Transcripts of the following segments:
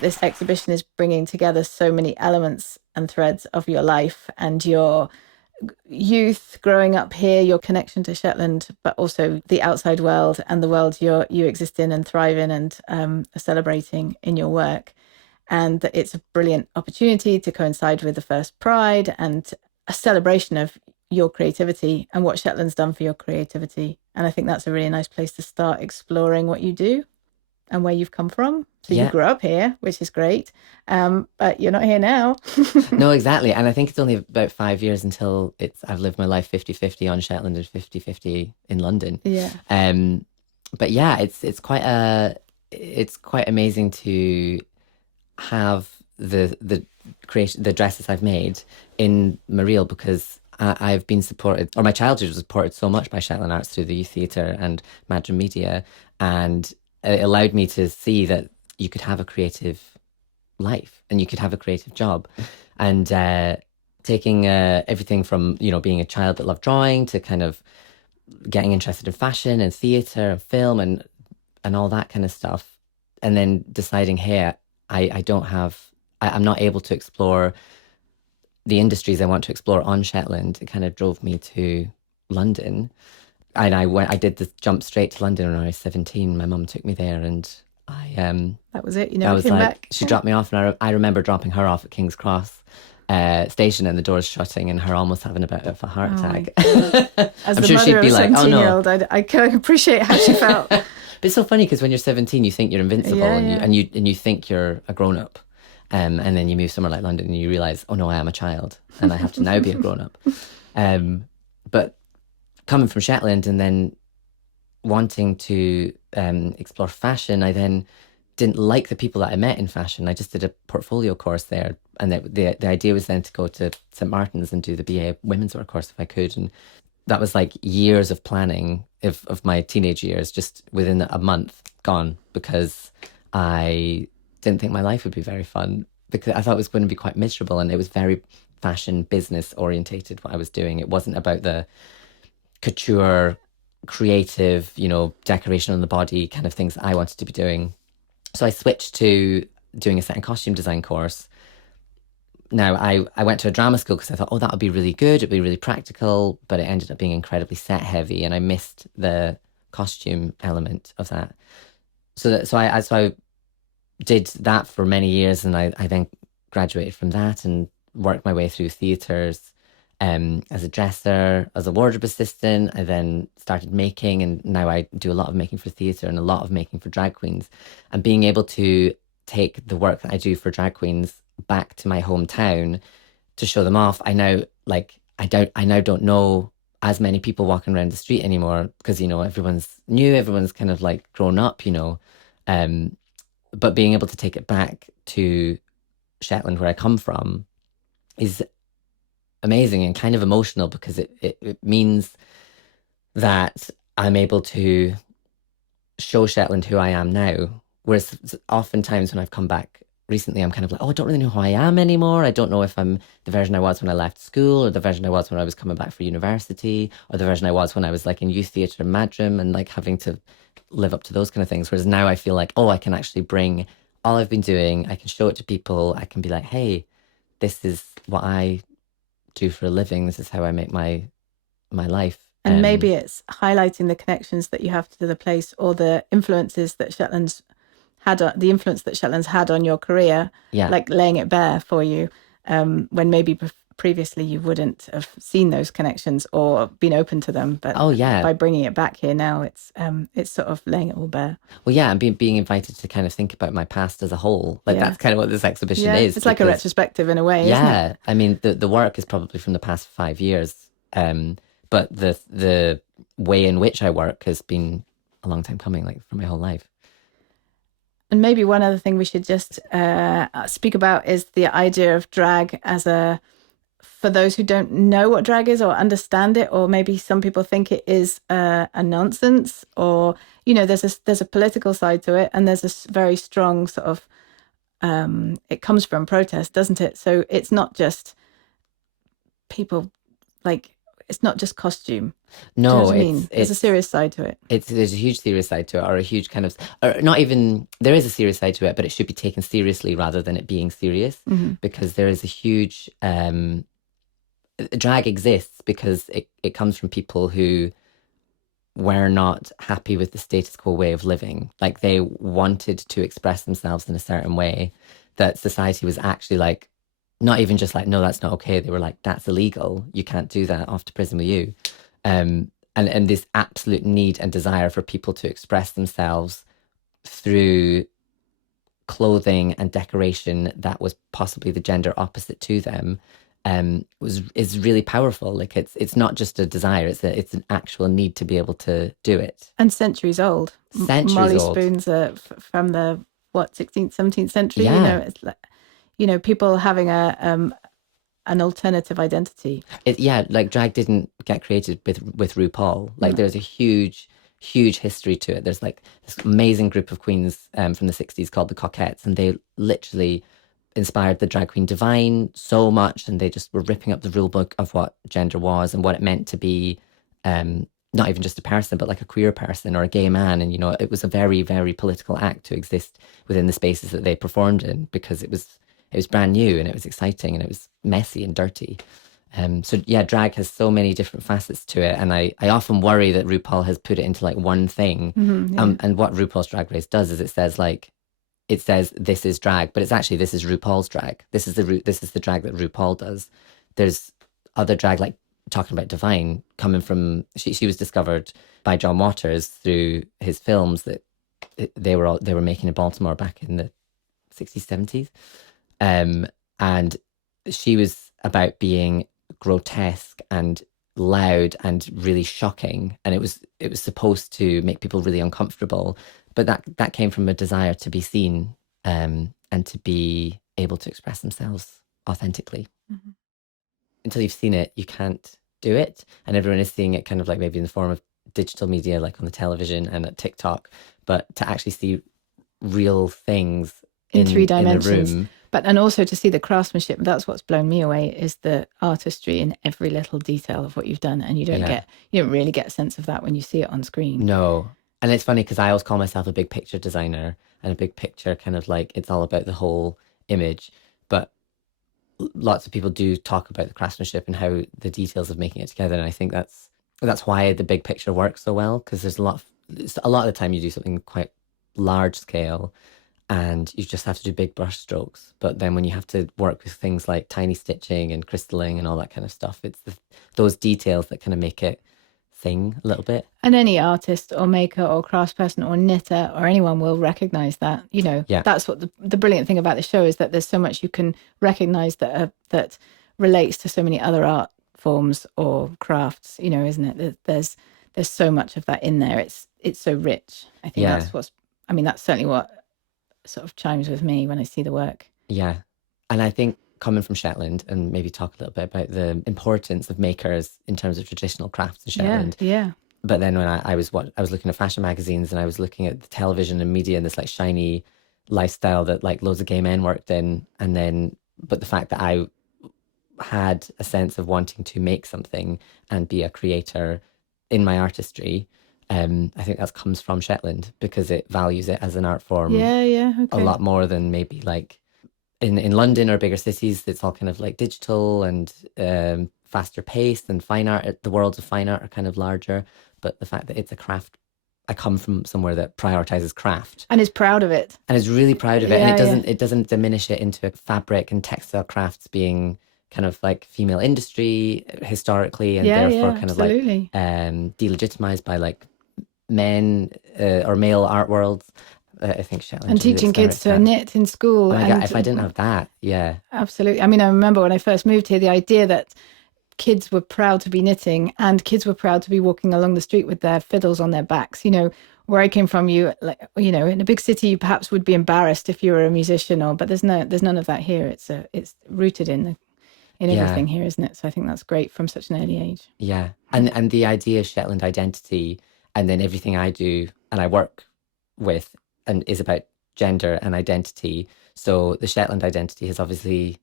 this exhibition is bringing together so many elements and threads of your life and your youth growing up here, your connection to Shetland, but also the outside world and the world you exist in and thrive in and are celebrating in your work. And that it's a brilliant opportunity to coincide with the first Pride and a celebration of your creativity and what Shetland's done for your creativity. And I think that's a really nice place to start exploring what you do and where you've come from. So you grew up here, which is great, but you're not here now. No, exactly. And I think it's only about 5 years until I've lived my life 50-50 on Shetland and 50-50 in London. Yeah. But yeah, it's quite amazing to have the creation, the dresses I've made in Mareel, because I've been supported, or my childhood was supported so much by Shetland Arts through the youth theatre and Madrim Media, and it allowed me to see that you could have a creative life and you could have a creative job. And taking everything from, being a child that loved drawing to kind of getting interested in fashion and theatre and film and all that kind of stuff. And then deciding, hey, I'm not able to explore the industries I want to explore on Shetland. It kind of drove me to London. And I did this jump straight to London when I was 17. My mum took me there, and that was it. You never came back. She dropped me off, and I remember dropping her off at King's Cross station, and the doors shutting, and her almost having a bit of a heart attack. As the mother of a 17-year-old, I can appreciate how she felt. But it's so funny because when you're 17, you think you're invincible, and you think you're a grown up, and then you move somewhere like London, and you realise, oh no, I am a child, and I have to now be a grown up. But coming from Shetland and then wanting to explore fashion, I then didn't like the people that I met in fashion. I just did a portfolio course there, and the idea was then to go to St Martin's and do the BA women's wear course if I could. And that was like years of planning of my teenage years, just within a month gone, because I didn't think my life would be very fun, because I thought it was going to be quite miserable, and it was very fashion business orientated what I was doing. It wasn't about the couture, creative, decoration on the body kind of things that I wanted to be doing. So I switched to doing a set and costume design course. Now, I went to a drama school because I thought, oh, that would be really good. It'd be really practical, but it ended up being incredibly set heavy, and I missed the costume element of that. So I did that for many years, and I then graduated from that and worked my way through theatres as a dresser, as a wardrobe assistant. I then started making, and now I do a lot of making for theatre and a lot of making for drag queens. And being able to take the work that I do for drag queens back to my hometown to show them off, I now don't know as many people walking around the street anymore, because everyone's new, everyone's kind of like grown up, but being able to take it back to Shetland, where I come from, is amazing and kind of emotional, because it means that I'm able to show Shetland who I am now. Whereas oftentimes when I've come back recently, I'm kind of like, oh, I don't really know who I am anymore. I don't know if I'm the version I was when I left school, or the version I was when I was coming back for university, or the version I was when I was like in youth theatre and Madrim, and like having to live up to those kind of things. Whereas now I feel like, oh, I can actually bring all I've been doing, I can show it to people. I can be like, hey, this is what I do for a living. This is how I make my life. And maybe it's highlighting the connections that you have to the place, or the influences that Shetland's had on your career, like laying it bare for you, when maybe previously you wouldn't have seen those connections or been open to them. But by bringing it back here now, it's sort of laying it all bare. Well, yeah, and being invited to kind of think about my past as a whole. Like that's kind of what this exhibition is. It's like a retrospective in a way, isn't it? I mean, the work is probably from the past 5 years, but the way in which I work has been a long time coming, like for my whole life. And maybe one other thing we should just speak about is the idea of drag for those who don't know what drag is or understand it, or maybe some people think it is a nonsense, or, there's a political side to it, and there's a very strong sort of, it comes from protest, doesn't it? So it's not just people like, it's not just costume. Do you know No, what I mean? There's a serious side to it. There's a huge serious side to it, or a huge kind of, or not even, there is a serious side to it, but it should be taken seriously rather than it being serious, because there is a huge, drag exists because it comes from people who were not happy with the status quo way of living. Like, they wanted to express themselves in a certain way that society was actually like, not even just like, no, that's not okay. They were like, that's illegal. You can't do that. Off to prison with you. And this absolute need and desire for people to express themselves through clothing and decoration that was possibly the gender opposite to them, is really powerful. Like, it's not just a desire; it's an actual need to be able to do it. And centuries old. Centuries old. Spoons are from the 16th, 17th century. Yeah. You know, it's like, you know, people having an alternative identity. Like, drag didn't get created with RuPaul. Like, there's a huge history to it. There's like this amazing group of queens from the 60s called the Coquettes, and they literally inspired the drag queen Divine so much, and they just were ripping up the rule book of what gender was and what it meant to be, not even just a person, but like a queer person or a gay man. And, you know, it was a very, very political act to exist within the spaces that they performed in, because it was brand new and it was exciting and it was messy and dirty. So yeah, drag has so many different facets to it, and I often worry that RuPaul has put it into like one thing. And what RuPaul's Drag Race does is it says this is drag, but it's actually, this is RuPaul's drag. This is the drag that RuPaul does. There's other drag, like talking about Divine, coming from, she was discovered by John Waters through his films that they were making in Baltimore back in the 60s, 70s. And she was about being grotesque and loud and really shocking, and it was supposed to make people really uncomfortable, but that came from a desire to be seen, and to be able to express themselves authentically. Until you've seen it, you can't do it, and everyone is seeing it kind of like maybe in the form of digital media, like on the television and at TikTok, but to actually see real things in 3 dimensions, in the room. And also to see the craftsmanship. That's what's blown me away, is the artistry in every little detail of what you've done. And you don't really get a sense of that when you see it on screen. No. And it's funny because I always call myself a big picture designer, and a big picture kind of like, it's all about the whole image. But lots of people do talk about the craftsmanship and how the details of making it together. And I think that's why the big picture works so well, because there's a lot of the time you do something quite large scale, and you just have to do big brush strokes. But then when you have to work with things like tiny stitching and crystalling and all that kind of stuff, it's those details that kind of make it sing a little bit. And any artist or maker or craftsperson or knitter or anyone will recognize that. You know, that's what the brilliant thing about the show is, that there's so much you can recognize that relates to so many other art forms or crafts, you know, isn't it? There's so much of that in there. It's so rich. I think that's certainly what sort of chimes with me when I see the work. Yeah. And I think coming from Shetland, and maybe talk a little bit about the importance of makers in terms of traditional crafts in Shetland. Yeah. But then when I was looking at fashion magazines, and I was looking at the television and media and this like shiny lifestyle that like loads of gay men worked in, but the fact that I had a sense of wanting to make something and be a creator in my artistry, I think that comes from Shetland, because it values it as an art form okay. a lot more than maybe like in London or bigger cities. It's all kind of like digital and faster paced, and fine art, the worlds of fine art are kind of larger. But the fact that it's a craft, I come from somewhere that prioritizes craft and is proud of it, and is really proud of it, and it doesn't diminish it into fabric and textile crafts being kind of like female industry historically, and therefore kind absolutely. of like delegitimized by like men or male art worlds. I think Shetland. And teaching kids to knit in school. Oh my God, if I didn't have that, yeah. Absolutely. I mean, I remember when I first moved here, the idea that kids were proud to be knitting and kids were proud to be walking along the street with their fiddles on their backs. You know, where I came from, in a big city, you perhaps would be embarrassed if you were a musician, but there's none of that here. It's rooted in everything here, isn't it? So I think that's great from such an early age. Yeah. And the idea of Shetland identity, and then everything I do and I work with and is about gender and identity. So the Shetland identity has obviously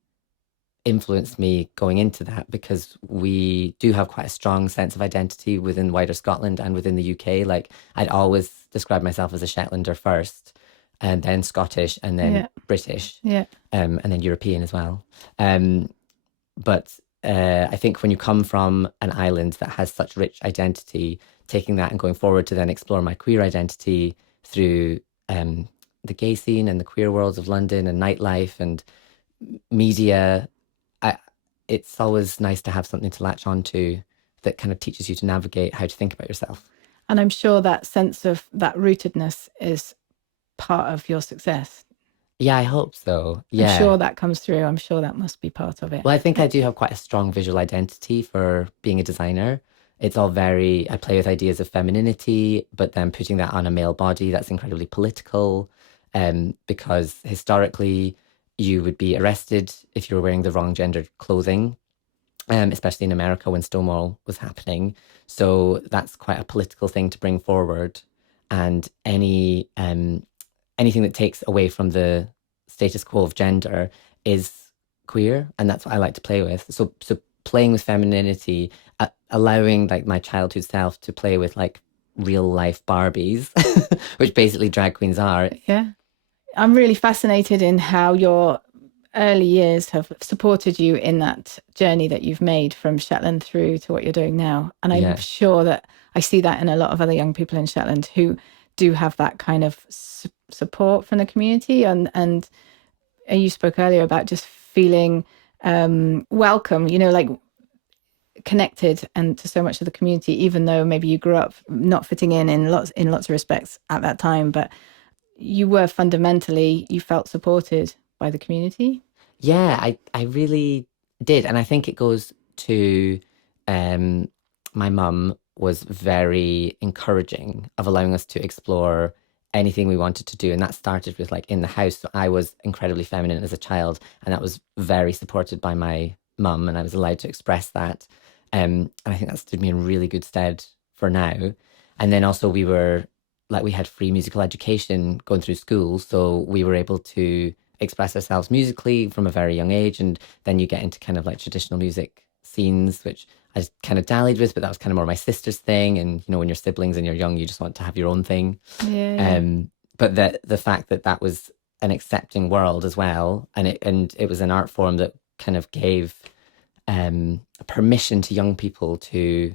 influenced me going into that, because we do have quite a strong sense of identity within wider Scotland and within the UK. Like, I'd always describe myself as a Shetlander first, and then Scottish, and then British, and then European as well. But I think when you come from an island that has such rich identity, taking that and going forward to then explore my queer identity through the gay scene and the queer worlds of London and nightlife and media, it's always nice to have something to latch onto that kind of teaches you to navigate how to think about yourself. And I'm sure that sense of that rootedness is part of your success. Yeah, I hope so. Yeah. I'm sure that comes through. I'm sure that must be part of it. Well, I think I do have quite a strong visual identity for being a designer. It's all I play with ideas of femininity, but then putting that on a male body, that's incredibly political, because historically you would be arrested if you were wearing the wrong gendered clothing, especially in America when Stonewall was happening. So that's quite a political thing to bring forward. And anything that takes away from the status quo of gender is queer, and that's what I like to play with. So playing with femininity, allowing like my childhood self to play with like real life Barbies, which basically drag queens are. Yeah. I'm really fascinated in how your early years have supported you in that journey that you've made from Shetland through to what you're doing now. And I'm sure that I see that in a lot of other young people in Shetland who do have that kind of support from the community. And you spoke earlier about just feeling welcome, like connected and to so much of the community, even though maybe you grew up not fitting in lots of respects at that time, but you were fundamentally, you felt supported by the community. Yeah, I really did. And I think it goes to my mum was very encouraging of allowing us to explore anything we wanted to do. And that started with like in the house. So I was incredibly feminine as a child, and that was very supported by my mum, and I was allowed to express that. And I think that stood me in really good stead for now. And then also we had free musical education going through school. So we were able to express ourselves musically from a very young age. And then you get into kind of like traditional music scenes, which I kind of dallied with, but that was kind of more my sister's thing. And, when you're siblings and you're young, you just want to have your own thing. Yeah. But the fact that was an accepting world as well. And it was an art form that kind of gave permission to young people to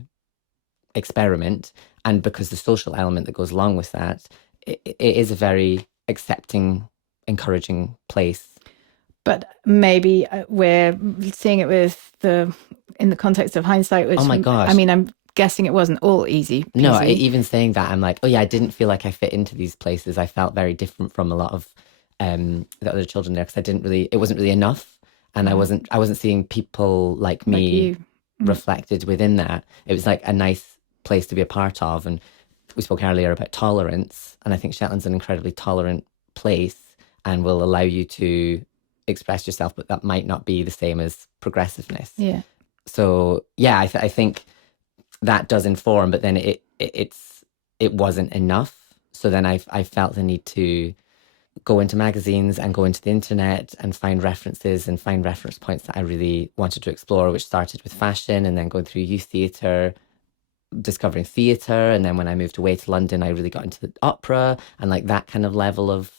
experiment. And because the social element that goes along with that, it is a very accepting, encouraging place. But maybe we're seeing it in the context of hindsight, which, oh my gosh, I mean, I'm guessing it wasn't all easy. No, even saying that, I'm like, oh yeah, I didn't feel like I fit into these places. I felt very different from a lot of the other children there, because it wasn't really enough. And I wasn't seeing people like me reflected within that. It was like a nice place to be a part of. And we spoke earlier about tolerance, and I think Shetland's an incredibly tolerant place and will allow you to express yourself, but that might not be the same as progressiveness. Yeah. So yeah, I think that does inform, but then it wasn't enough. So then I felt the need to go into magazines and go into the internet and find references and find reference points that I really wanted to explore, which started with fashion and then going through youth theatre, discovering theatre. And then when I moved away to London, I really got into the opera and like that kind of level of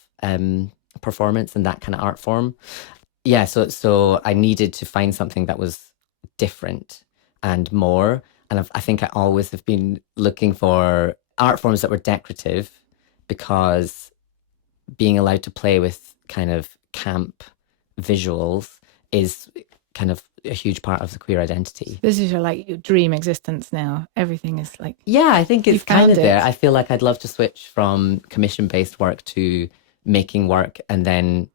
performance and that kind of art form. Yeah, so I needed to find something that was different and more. And I think I always have been looking for art forms that were decorative, because being allowed to play with kind of camp visuals is kind of a huge part of the queer identity. This is your dream existence now. Everything is like... Yeah, I think it's kind of there. I feel like I'd love to switch from commission-based work to making work, and then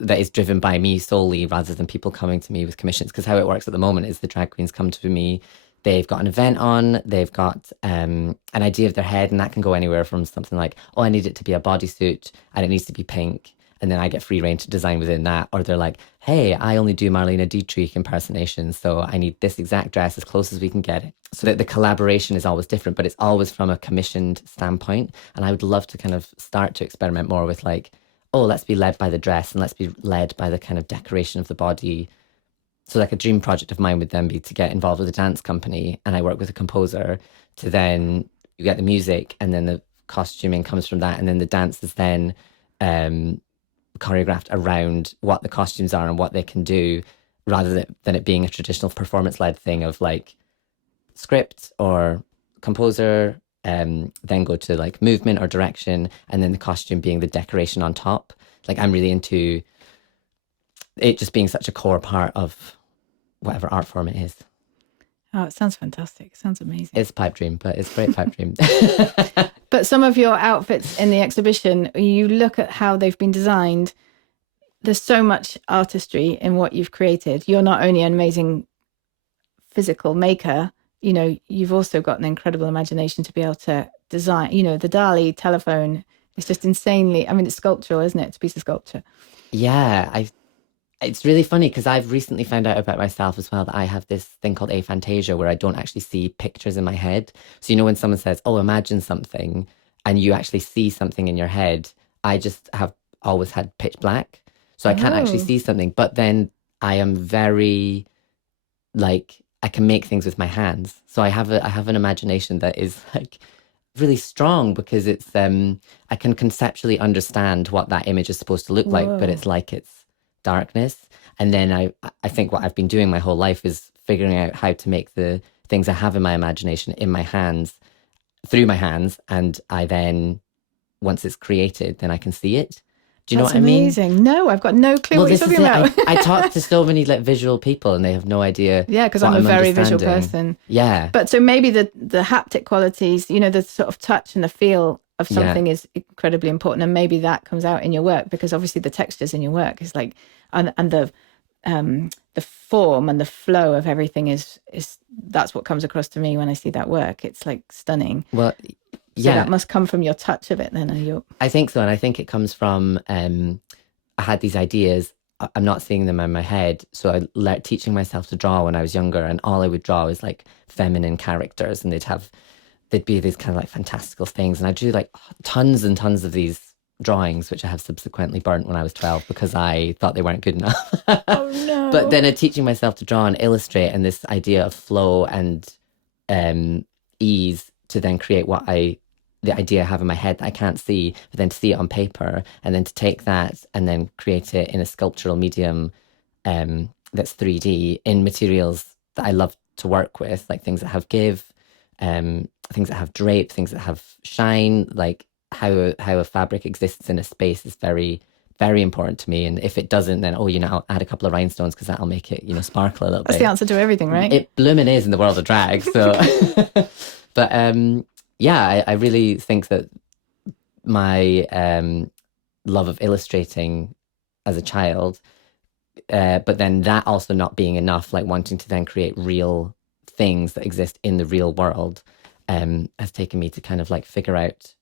that is driven by me solely rather than people coming to me with commissions. Because how it works at the moment is the drag queens come to me, they've got an event on, they've got an idea of their head, and that can go anywhere from something like, oh, I need it to be a bodysuit and it needs to be pink. And then I get free reign to design within that. Or they're like, hey, I only do Marlene Dietrich impersonations, so I need this exact dress as close as we can get it. So that the collaboration is always different, but it's always from a commissioned standpoint. And I would love to kind of start to experiment more with like, oh, let's be led by the dress and let's be led by the kind of decoration of the body. so like a dream project of mine would then be to get involved with a dance company, and I work with a composer to then you get the music, and then the costuming comes from that, and then the dance is then choreographed around what the costumes are and what they can do, rather than it being a traditional performance-led thing of like script or composer, then go to like movement or direction, and then the costume being the decoration on top. Like I'm really into it just being such a core part of whatever art form it is. Oh, it sounds fantastic. It sounds amazing. It's a pipe dream, but it's a great pipe dream. But some of your outfits in the exhibition, you look at how they've been designed. There's so much artistry in what you've created. You're not only an amazing physical maker, you know, you've also got an incredible imagination to be able to design, you know, the Dali telephone. It's just insanely, I mean, it's sculptural, isn't it? It's a piece of sculpture. Yeah, it's really funny because I've recently found out about myself as well that I have this thing called aphantasia where I don't actually see pictures in my head. So, you know, when someone says, oh, imagine something, and you actually see something in your head, I just have always had pitch black. So I can't actually see something. But then I am very, like, I can make things with my hands. So I have an imagination that is like really strong because it's I can conceptually understand what that image is supposed to look like, but it's like it's darkness. And then I think what I've been doing my whole life is figuring out how to make the things I have in my imagination in my hands, through my hands, and I then, once it's created, then I can see it. Do you know what I mean? That's amazing. No, I've got no clue what you're talking about. I talk to so many like visual people and they have no idea. Yeah, because I'm a very visual person. Yeah. But so maybe the haptic qualities, you know, the sort of touch and the feel of something is incredibly important, and maybe that comes out in your work, because obviously the textures in your work is like, and the form and the flow of everything is that's what comes across to me when I see that work. It's like stunning. Well, so that must come from your touch of it then. I think so. And I think it comes from, I had these ideas. I'm not seeing them in my head. So I learned teaching myself to draw when I was younger. And all I would draw was like feminine characters. And they'd be these kind of like fantastical things. And I drew like tons and tons of these drawings, which I have subsequently burnt when I was 12 because I thought they weren't good enough. Oh no. But then teaching myself to draw and illustrate, and this idea of flow and ease to then create the idea I have in my head that I can't see, but then to see it on paper, and then to take that and then create it in a sculptural medium that's 3D in materials that I love to work with, like things that have give, things that have drape, things that have shine, like how a fabric exists in a space is very, very important to me. And if it doesn't, then, I'll add a couple of rhinestones because that'll make it, sparkle a little bit. That's the answer to everything, right? It blooming is in the world of drag. So, but yeah, I really think that my love of illustrating as a child, but then that also not being enough, like wanting to then create real things that exist in the real world, has taken me to kind of like figure out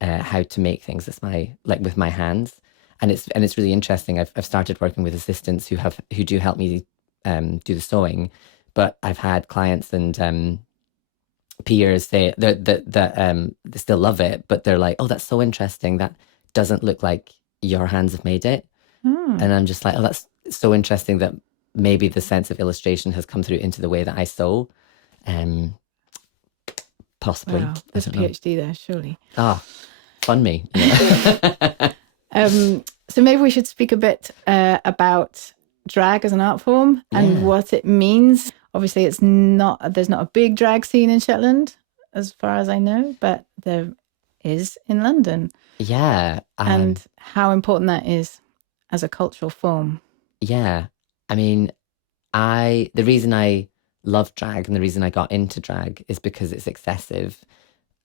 how to make things with my hands. And it's really interesting. I've started working with assistants who do help me do the sewing, but I've had clients and peers say that they still love it, but they're like, oh, that's so interesting. That doesn't look like your hands have made it. And I'm just like, oh, that's so interesting that maybe the sense of illustration has come through into the way that I sew. Possibly. Wow, there's a PhD there, surely. Fun me. So maybe we should speak a bit about drag as an art form and what it means. Obviously, there's not a big drag scene in Shetland, as far as I know, but there is in London. Yeah. And how important that is as a cultural form. Yeah. I mean, the reason I love drag and the reason I got into drag is because it's excessive,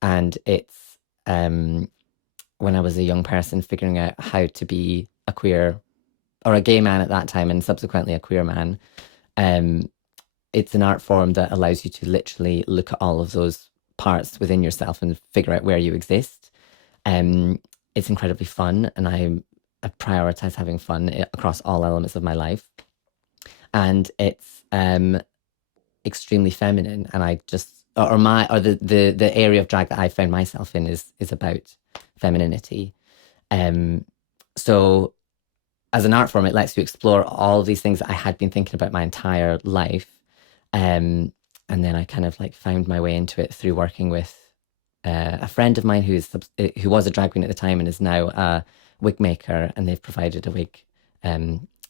and it's when I was a young person figuring out how to be a queer or a gay man at that time and subsequently a queer man. It's an art form that allows you to literally look at all of those parts within yourself and figure out where you exist. It's incredibly fun, and I prioritize having fun across all elements of my life. And it's extremely feminine, and I just the area of drag that I found myself in is about femininity. So as an art form, it lets you explore all of these things that I had been thinking about my entire life. And then I kind of like found my way into it through working with a friend of mine who was a drag queen at the time and is now a wig maker, and they've provided a wig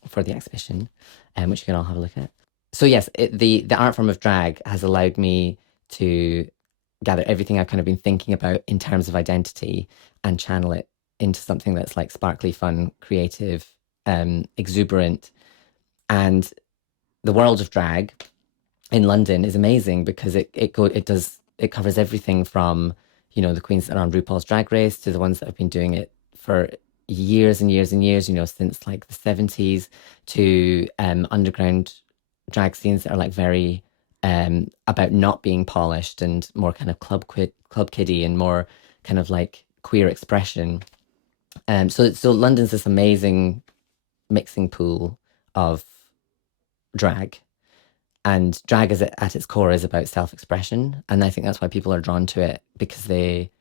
for the exhibition, which you can all have a look at. So yes, the art form of drag has allowed me to gather everything I've kind of been thinking about in terms of identity and channel it into something that's like sparkly, fun, creative, exuberant. And the world of drag in London is amazing because it covers everything from, you know, the queens that are on RuPaul's Drag Race to the ones that have been doing it for years and years and years, you know, since like the 70s, to underground drag scenes that are like very about not being polished and more kind of club kiddie and more kind of like queer expression. So London's this amazing mixing pool of drag. And drag is at its core is about self-expression. And I think that's why people are drawn to it, because they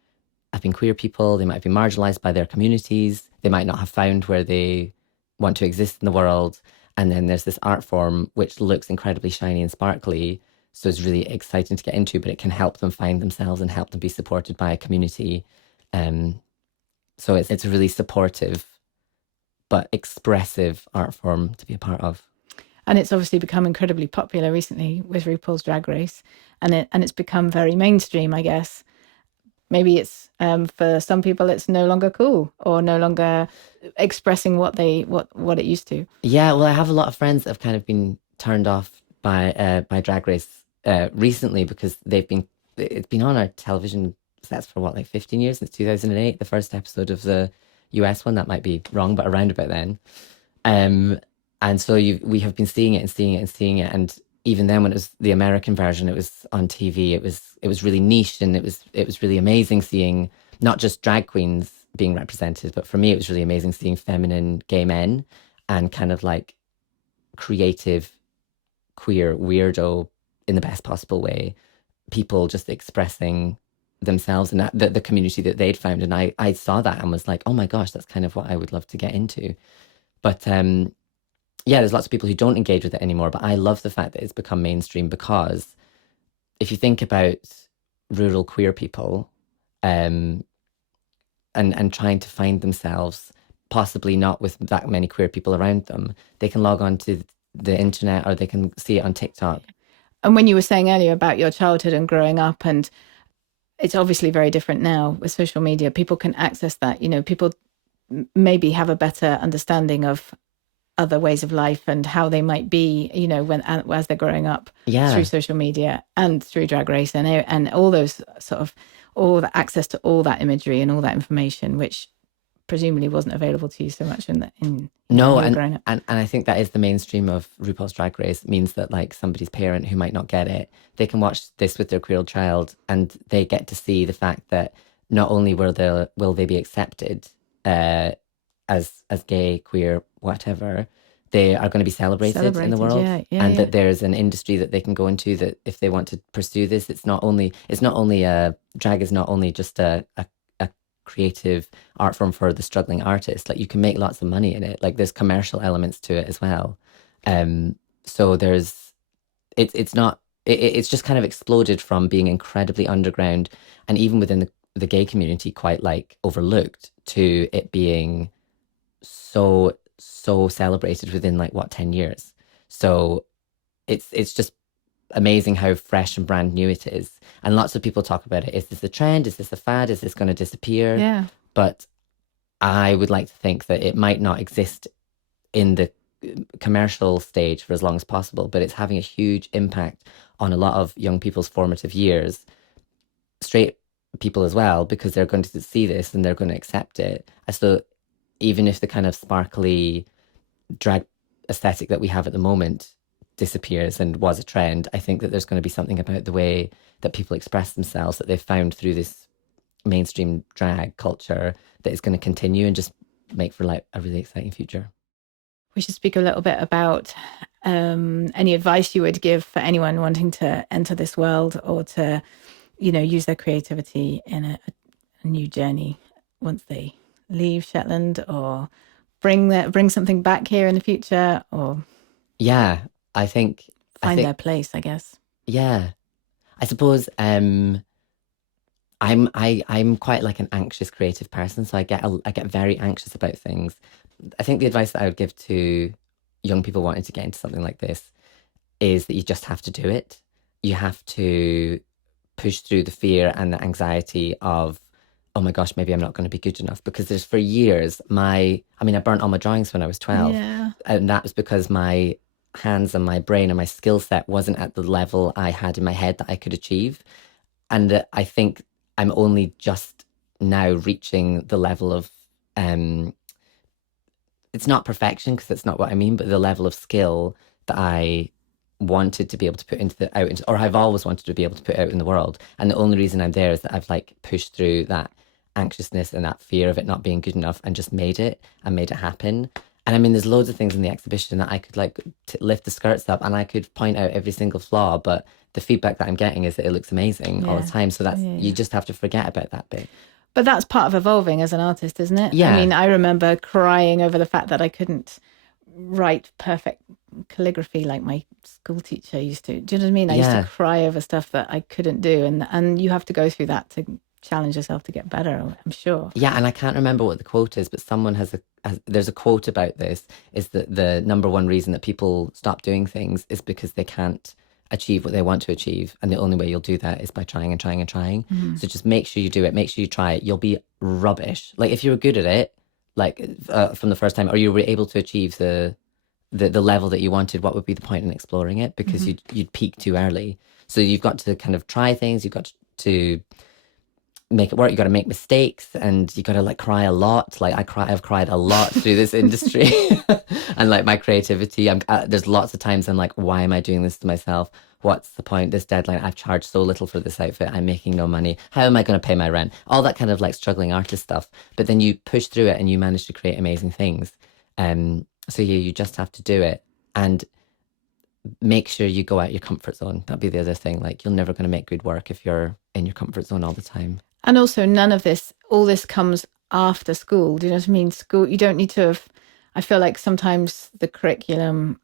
have been queer people, they might have been marginalized by their communities, they might not have found where they want to exist in the world. And then there's this art form which looks incredibly shiny and sparkly. So it's really exciting to get into, but it can help them find themselves and help them be supported by a community. So it's a really supportive but expressive art form to be a part of. And it's obviously become incredibly popular recently with RuPaul's Drag Race, and it's become very mainstream, I guess. Maybe it's for some people it's no longer cool or no longer expressing what it used to. Yeah, well, I have a lot of friends that have kind of been turned off by Drag Race recently because it's been on our television sets for what, like 15 years, since 2008, the first episode of the US one. That might be wrong, but around about then. And so we have been seeing it and seeing it and seeing it. And even then, when it was the American version, it was on TV. It was really niche, and it was really amazing seeing not just drag queens being represented, but for me, it was really amazing seeing feminine gay men and kind of like creative, queer, weirdo, in the best possible way, people just expressing themselves and the community that they'd found. And I saw that and was like, oh my gosh, that's kind of what I would love to get into. But yeah, there's lots of people who don't engage with it anymore, but I love the fact that it's become mainstream, because if you think about rural queer people and trying to find themselves, possibly not with that many queer people around them, they can log on to the internet or they can see it on TikTok. And when you were saying earlier about your childhood and growing up, and it's obviously very different now with social media, people can access that. You know, people maybe have a better understanding of other ways of life and how they might be, you know, as they're growing up, through social media and through Drag Race and all those sort of, all the access to all that imagery and all that information, which presumably wasn't available to you so much no, and I think that is the mainstream of RuPaul's Drag Race. It means that like somebody's parent who might not get it, they can watch this with their queer child, and they get to see the fact that not only will they be accepted as gay, queer, whatever, they are going to be celebrated in the world, that there's an industry that they can go into, that if they want to pursue this, it's not only drag is not only just a creative art form for the struggling artist. Like, you can make lots of money in it. Like, there's commercial elements to it as well. So it's just kind of exploded from being incredibly underground and even within the gay community quite like overlooked, to it being so celebrated within like 10 years. So it's just amazing how fresh and brand new it is. And lots of people talk about it. Is this a trend? Is this a fad? Is this going to disappear? Yeah. But I would like to think that it might not exist in the commercial stage for as long as possible, but it's having a huge impact on a lot of young people's formative years, straight people as well, because they're going to see this and they're going to accept it. So even if the kind of sparkly drag aesthetic that we have at the moment disappears and was a trend, I think that there's going to be something about the way that people express themselves that they've found through this mainstream drag culture that is going to continue and just make for like a really exciting future. We should speak a little bit about any advice you would give for anyone wanting to enter this world or to, you know, use their creativity in a new journey once they leave Shetland or bring something back here in the future, or Yeah, I think find their place, I guess. yeah. I suppose I'm quite like an anxious creative person, so I get very anxious about things. I think the advice that I would give to young people wanting to get into something like this is that you just have to do it. You have to push through the fear and the anxiety of, oh my gosh, maybe I'm not going to be good enough. Because there's for years, I burnt all my drawings when I was 12. Yeah. And that was because my hands and my brain and my skill set wasn't at the level I had in my head that I could achieve. And I think I'm only just now reaching the level of, it's not perfection because that's not what I mean, but the level of skill that I wanted to be able to put or I've always wanted to be able to put out in the world. And the only reason I'm there is that I've like pushed through that anxiousness and that fear of it not being good enough and just made it happen. And I mean, there's loads of things in the exhibition that I could like lift the skirts up and I could point out every single flaw, but the feedback that I'm getting is that it looks amazing all the time. So that's, you just have to forget about that bit. But that's part of evolving as an artist, isn't it? Yeah. I mean, I remember crying over the fact that I couldn't write perfect calligraphy like my school teacher used to. Do you know what I mean? I used to cry over stuff that I couldn't do. And you have to go through that to challenge yourself to get better, I'm sure. Yeah, and I can't remember what the quote is, but someone there's a quote about this, is that the number one reason that people stop doing things is because they can't achieve what they want to achieve. And the only way you'll do that is by trying and trying and trying. Mm-hmm. So just make sure you do it. Make sure you try it. You'll be rubbish. Like if you were good at it, like from the first time, or you were able to achieve the level that you wanted, what would be the point in exploring it? Because you'd peak too early. So you've got to kind of try things. You've got to make it work. You got to make mistakes, and you got to like cry a lot. Like I've cried a lot through this industry, and like my creativity. There's lots of times I'm like, why am I doing this to myself? What's the point? This deadline. I've charged so little for this outfit. I'm making no money. How am I going to pay my rent? All that kind of like struggling artist stuff. But then you push through it and you manage to create amazing things. So yeah, you just have to do it and make sure you go out your comfort zone. That'd be the other thing. Like you're never going to make good work if you're in your comfort zone all the time. And also all this comes after school. Do you know what I mean? School, you don't need to have, I feel like sometimes the curriculum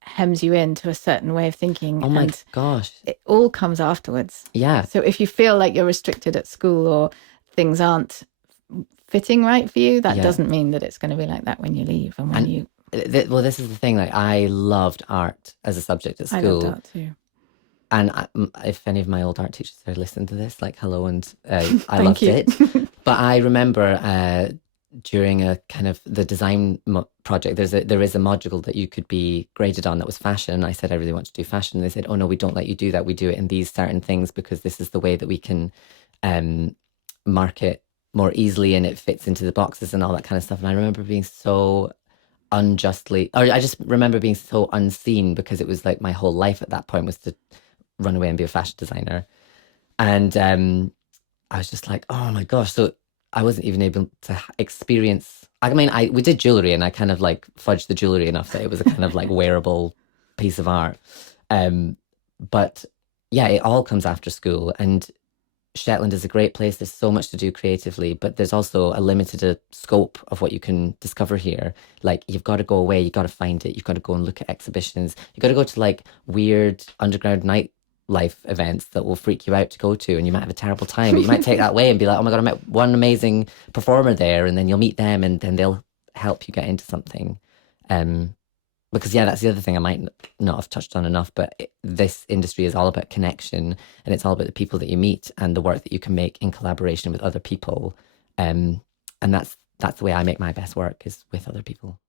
hems you into a certain way of thinking. Oh my gosh. It all comes afterwards. Yeah. So if you feel like you're restricted at school or things aren't fitting right for you, that doesn't mean that it's going to be like that when you leave and when you... Well, this is the thing. Like I loved art as a subject at school. I loved art too. And if any of my old art teachers are listening to this, like hello, and I loved it. But I remember during a kind of the design project, there is a module that you could be graded on that was fashion. I said I really want to do fashion. And they said, oh no, we don't let you do that. We do it in these certain things because this is the way that we can market more easily and it fits into the boxes and all that kind of stuff. And I remember being so I just remember being so unseen because it was like my whole life at that point was to run away and be a fashion designer. And I was just like, oh my gosh. So I wasn't even able to experience, I mean, we did jewelry and I kind of like fudged the jewelry enough that it was a kind of like wearable piece of art. But yeah, it all comes after school, and Shetland is a great place. There's so much to do creatively, but there's also a limited scope of what you can discover here. Like you've got to go away, you've got to find it, you've got to go and look at exhibitions, you've got to go to like weird underground nightlife events that will freak you out to go to, and you might have a terrible time, but you might take that away and be like, oh my God, I met one amazing performer there, and then you'll meet them and then they'll help you get into something. Because yeah, that's the other thing I might not have touched on enough, but this industry is all about connection, and it's all about the people that you meet and the work that you can make in collaboration with other people. And that's the way I make my best work, is with other people.